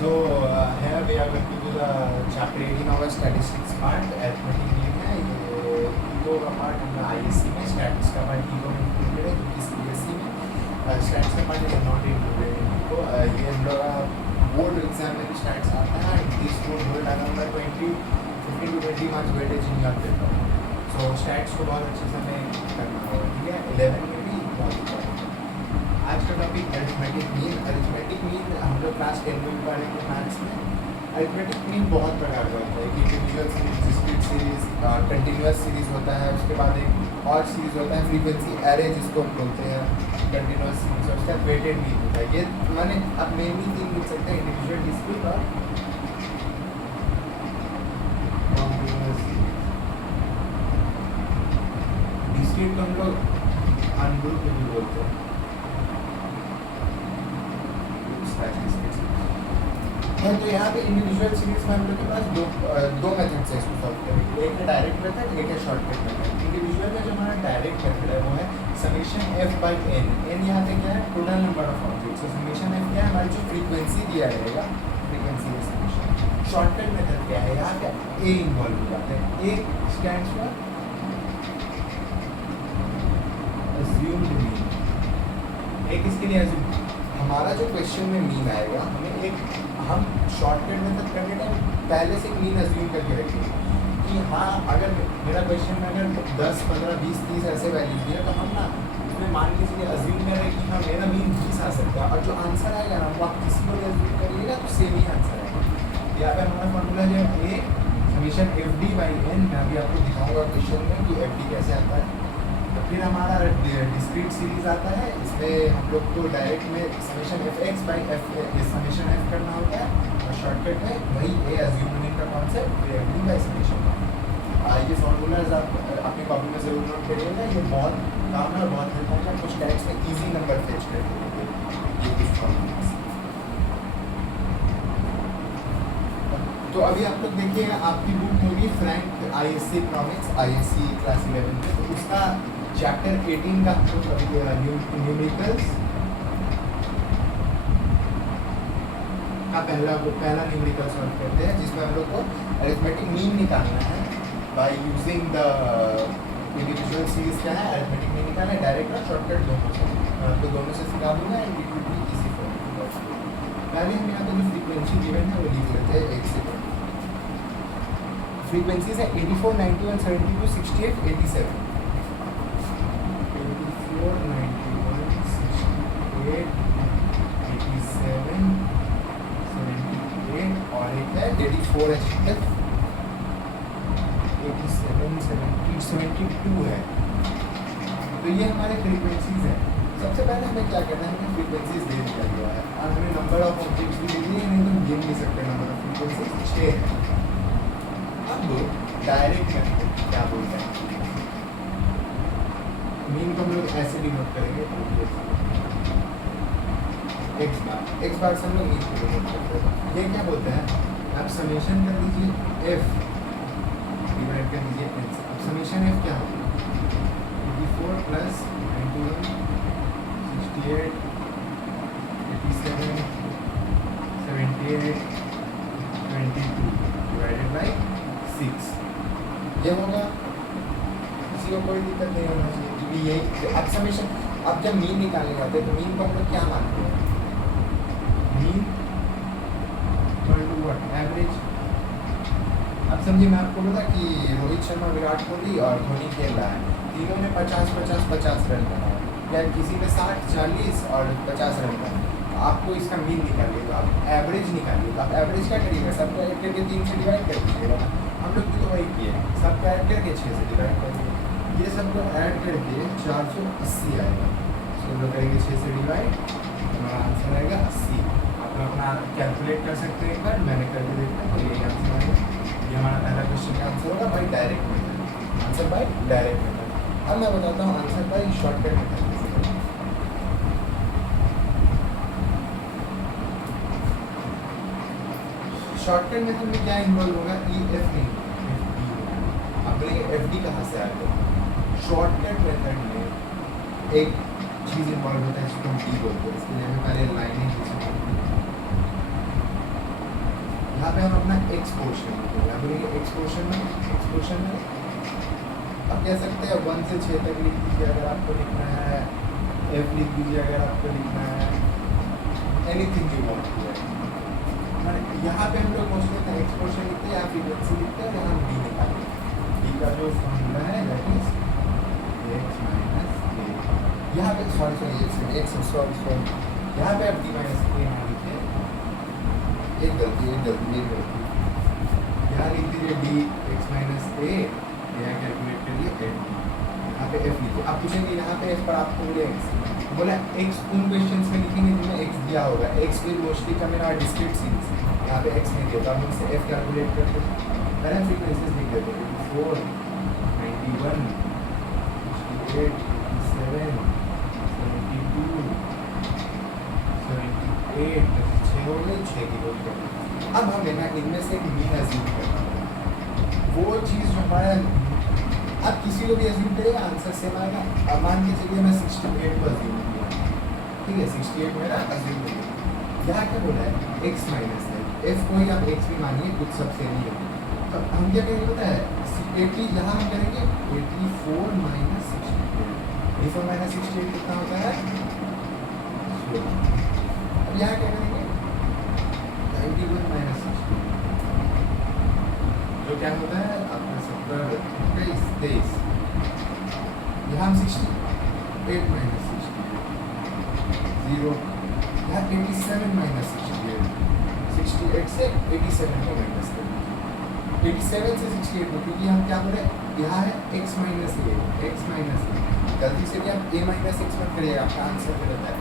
So here we are going to do the chapter 18 of statistics part. Arithmetic mean है ये ego का part हमने ISC में, statics का पार्ट ईगो में इंक्लूडेड है, क्योंकि CSC में स्टैटिक्स का part is not included in ego. ये हम लोग का बोर्ड एग्जाम में भी स्टैटिक्स आता है and this board hold around 15 to 20 marks weightage in your paper. So statics को बहुत अच्छे से हमें करना होगा, ठीक है। 11 में भी बहुत इंपॉर्टेंट। आज का topic arithmetic mean. Arithmetic mean हम लोग क्लास 10 में भी पढ़ेंगे मैथ्स में। अरिथमेटिक मीन बहुत प्रकार का होता है कि individual series, discrete series, continuous series होता है, उसके बाद एक और सीरीज होता है फ्रीक्वेंसी एरे जिसको हम बोलते हैं, कंटिन्यूअस सीरीज, और उसका वेटेड मीन होता है। ये मैंने अब मेनली तीन लिख सकते हैं, इंडिविजुअल, डिस्क्रीट और कंटिन्यूअस सीरीज। डिस्क्रीट को हम लोग अनग्रुप भी बोलते हैं। तो यहाँ पे इंडिविजुअल सीरीज में हम लोग के पास दो मेथड से इसको सॉल्व करेंगे, एक है डायरेक्ट मेथड, एक है शॉर्टकट मेथड। इंडिविजुअल में जो हमारा डायरेक्ट मेथड है वो है summation f by n। n यहाँ पे क्या है, टोटल नंबर ऑफ ऑब्जेक्ट्स। तो समेशन f क्या है, हमारी जो फ्रीक्वेंसी दिया रहेगा, फ्रीक्वेंसी है समेशन। शॉर्टकट मेथड क्या है, यहाँ पे a इन्वॉल्व हो जाते हैं। a stands for assumed mean। एक इसके लिए assume, हमारा जो क्वेश्चन में मीन आएगा, हमें एक हम शॉर्टकट मेथड करने टाइम पहले से मीन अज्यूम करके रखेंगे कि हाँ, अगर मेरा क्वेश्चन में अगर 10, 15, 20, 30 ऐसे वैल्यूज दिए तो हम ना उसमें मान के चलिए अज्यूम करें कि हाँ मेरा मीन 20 आ सकता है, और जो आंसर आएगा ना वो आप किसी को भी अज्यूम करिएगा तो सेम ही आंसर आएगा। यहाँ पे हमारा फॉर्मूला जो है A summation F D by N. मैं अभी आपको दिखाऊंगा क्वेश्चन में कि एफ डी कैसे आता है। तो फिर हमारा डिस्क्रीट सीरीज आता है, इसमें हम लोग को डायरेक्ट में summation F x by F summation F करना होता है, और शॉर्टकट में वही ए अज्यूमिंग का concept F D by summation. ये फॉर्मूलाज आप अपनी कॉपी में ज़रूर नोट करिएगा, ये बहुत काम है और बहुत हेल्प होगा कुछ टैक्स में ईजी नंबर फेच करके। ये कुछ फॉर्मूलाज। तो अभी आप लोग देखिएगा, आपकी बुक होगी Frank ISC economics, ISC class 11 में। तो उसका चैप्टर 18 का हम लोग न्यूमेरिकल्स का पहला न्यूमेरिकल सॉल्व करते हैं, जिसमें हम लोग को अरिथमेटिक मीन निकालना है by using the individual series. क्या है, अरिथमेटिक मीन निकालना है, डायरेक्ट और शॉर्टकट दोनों से। मैं आपको दोनों से सिखा दूंगा and it will be easy for you. पहले हम यहाँ पे जो फ्रीक्वेंसी गिवन है वो लिख लेते हैं, एक सेकंड। फ्रीक्वेंसीज है 84, 91, 72, 68, 87। 84, 91, 68, 87, 78 और एक है 84 है, 87, 70, 72 है। तो ये हमारे फ्रीक्वेंसीज है। सबसे पहले हमें क्या करना है, हमें फ्रीक्वेंसीज दे दिया गया है और हमें नंबर ऑफ ऑब्जेक्ट्स भी दे दिए, नहीं तो हम गिन नहीं सकते नंबर ऑफ फ्रीक्वेंसीज 6 है। अब डायरेक्ट मेथड क्या बोलते हैं, मीन को हम लोग ऐसे डिनोट करेंगे, एक्स बार से हम लोग मीन को डिनोट करते हैं। ये क्या बोलते हैं, आप समेशन कर दीजिए एफ डिवाइड कर दीजिए एन से। अब समेशन एफ क्या होगा, 84 प्लस 91, 68, 87, 78, 22 डिवाइडेड बाई 6। ये होगा, किसी को कोई दिक्कत नहीं होना चाहिए, क्योंकि यही अब समेशन। अब जब मीन निकालने जाते हैं तो मीन को हम लोग क्या मानते हैं, mean equal to what, average. अब समझिए, मैं आपको बोला कि रोहित शर्मा, विराट कोहली और धोनी खेल रहा है, तीनों ने 50-50-50 रन बनाया, या किसी ने 60, 40 और 50 रन बनाया। आपको इसका मीन निकालिए, तो आप एवरेज निकालिए। तो आप एवरेज क्या करिएगा, सबको ऐड करके 3 से डिवाइड कर दीजिएगा। हम लोग भी तो वही किए, सबको ऐड करके 6 से डिवाइड करेंगे। ये सबको ऐड करके 480 आएगा। इसको हम लोग करेंगे 6 से डिवाइड, हमारा आंसर आएगा 80। आप लोग अपना कैलकुलेट कर सकते हैं एक बार, मैंने करके देखते हैं, तो यही आंसर आएगा। ये हमारा पहला क्वेश्चन का आंसर होगा by direct method, answer by direct method. अब मैं बताता हूँ answer by shortcut method. Shortcut method में क्या इन्वॉल्व होगा, ई एफ डी। अब बोलेंगे एफ डी कहाँ से आ गया, शॉर्टकट मेथड में एक चीज़ इन्वॉल्व होता है जिसको हम डी बोलते हैं। इसके लिए हमें पहले लाइनें यहाँ पे हम अपना एक्स पोर्शन लिखेंगे, यहाँ बोलेंगे एक्स पोर्शन में अब कह सकते हैं 1 से 6 तक लिख दीजिए अगर आपको लिखना है, एफ लिख दीजिए अगर आपको लिखना है, एनीथिंग यू वांट टू। यहाँ पे हम लोग मोस्टली एक्स पोर्शन लिखते हैं या फ्रीक्वेंसी लिखते हैं, यहाँ हम डी निकालेंगे। डी का जो फॉर्मूला है दैट इज एक्स माइनस ए। यहाँ पे सॉरी यहाँ पे आप डी माइनस ए ना लिखे, एक गलती यहाँ लिख दीजिए डी एक्स माइनस ए, यहाँ कैलकुलेट करिए एफ, यहाँ पे एफ लिखिए। आप पूछेंगे यहाँ पे एफ पर आपको बोले एक्स, बोला एक्स उन क्वेश्चंस में लिखेंगे जिनमें एक्स दिया होगा। X will mostly come in our discrete series, यहाँ पे एक्स नहीं दिया तो हम इससे एफ कैलकुलेट करते हैं, पहले फ्रीक्वेंसीज लिख देते हैं 4 91 68 87 72 78 6 हो गए, 6 की नोट कर। अब हमें ना इनमें से एक मीन अज्यूम करना होगा, वो चीज़ जो हमारा आप किसी को भी अज्यूम करिए आंसर सेम आएगा। अब मान के चलिए मैं 68 को अज्यूम किया, ठीक है 68 मेरा अज्यूम किया। यहाँ क्या बोला है एक्स माइनस है, एफ को ही आप एक्स भी मानिए, कुछ सब सेम ही है। तो हम क्या करेंगे पता है 80, यहाँ हम करेंगे 84 माइनस 68, 84 माइनस 68 कितना होता है 16। अब यहाँ क्या करेंगे 91 माइनस 68 जो क्या होता है आपका 70 23 23। यहाँ हम 68 माइनस 68 0, यहाँ 87 माइनस 68, 68 से 87 को माइनस कर दीजिए, 87 से 68 को, क्योंकि हम क्या बोले यहाँ है x माइनस ए, गलती से भी आप a माइनस एक्स मत करिएगा, आपका आंसर में रहता है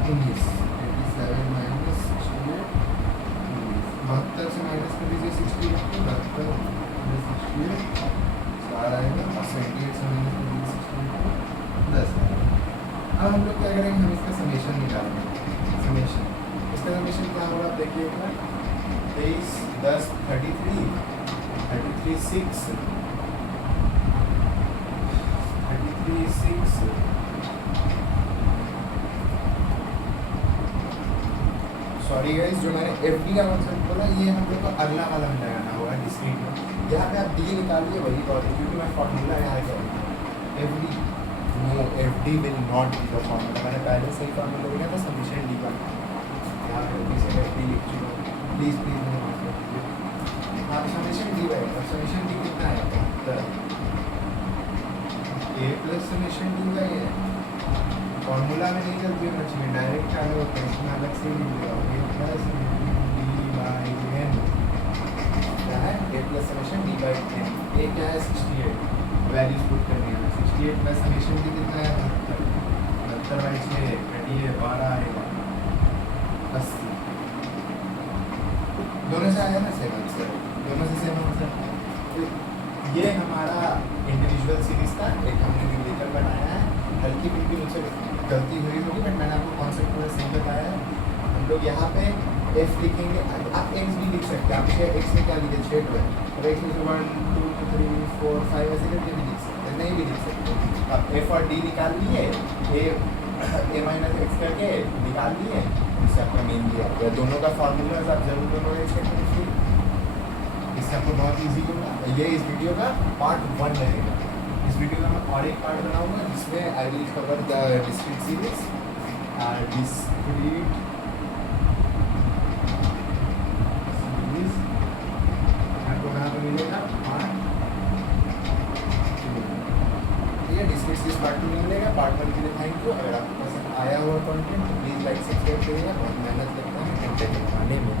19। 87 माइनस 68 72 से माइनस कर दीजिए 68 को, 72 माइनस 68 4 आएगा, और 78 से माइनस कर दीजिए 68 को 10 आएगा। अब हम लोग क्या करेंगे, हम इसका समेशन निकालेंगे। समेशन, इसका समेशन क्या होगा आप देखिए एक बार, 23 10 33 6 सॉरी गाइस, जो मैंने एफ डी का कॉन्सेप्ट बोला ये हम लोग को अगला वाला में लगाना होगा डिस्क्रीट में। यहाँ पे आप डी निकालिए वही बात है, क्योंकि मैं फॉर्मूला यहाँ क्या F D, no F D will not be the formula, मैंने पहले से ही फॉर्मूला लिखा था समीशन डी का, यहाँ पे से एफ डी लिख चुका हूँ, प्लीज़ मुझे माफ कर दीजिए। आप समीशन डी है, अब समीशन डी कितना है ए प्लस समीशन डी का ये फॉर्मूला में नहीं गलती होना चाहिए, डायरेक्ट चालू होता है, इसमें अलग से लिख देगा A plus D by N, क्या है A plus summation D by N. A क्या है 68, वैल्यूज पुट करनी है, 68 प्लस समीशन डी कितना है 72 बाई 6 घटिए 12 आएगा 80, दोनों से आया ना सेम आंसर, दोनों से सेम आंसर। ये हमारा इंडिविजुअल सीरीज था, एक हमने न्यूमेरिकल बनाया है, हल्की फुल्की मुझसे गलती हुई होगी बट मैंने आपको कॉन्सेप्ट पूरा सही बताया है। हम लोग यहाँ पे एफ लिखेंगे, आप एक्स भी लिख सकते हैं, आप एक्स में क्या लिखे 6 है, और एक्स में 1 2 3 4 5 ऐसे करके भी लिख सकते हैं, नहीं भी लिख सकते। आप एफ और डी निकाल लिए, ए माइनस एक्स करके निकाल लिए, इससे आपका मेन दिया गया, दोनों का फॉर्मूला आप जरूर दोनों चेक करिए, इससे आपको बहुत ईजी होगा। ये इस वीडियो का पार्ट 1 रहेगा। इस वीडियो का मैं और एक पार्ट बनाऊंगा जिसमें I will cover the discrete series, आपको कहाँ पर मिलेगा पार्ट 2, ठीक है। डिस्क्रीट सीरीज पार्ट 2 में मिलेगा। पार्ट 1 के लिए थैंक यू। अगर आपको पसंद आया हुआ कंटेंट तो प्लीज़ लाइक सब्सक्राइब करिएगा, बहुत मेहनत लगता है कंटेंट बनाने में।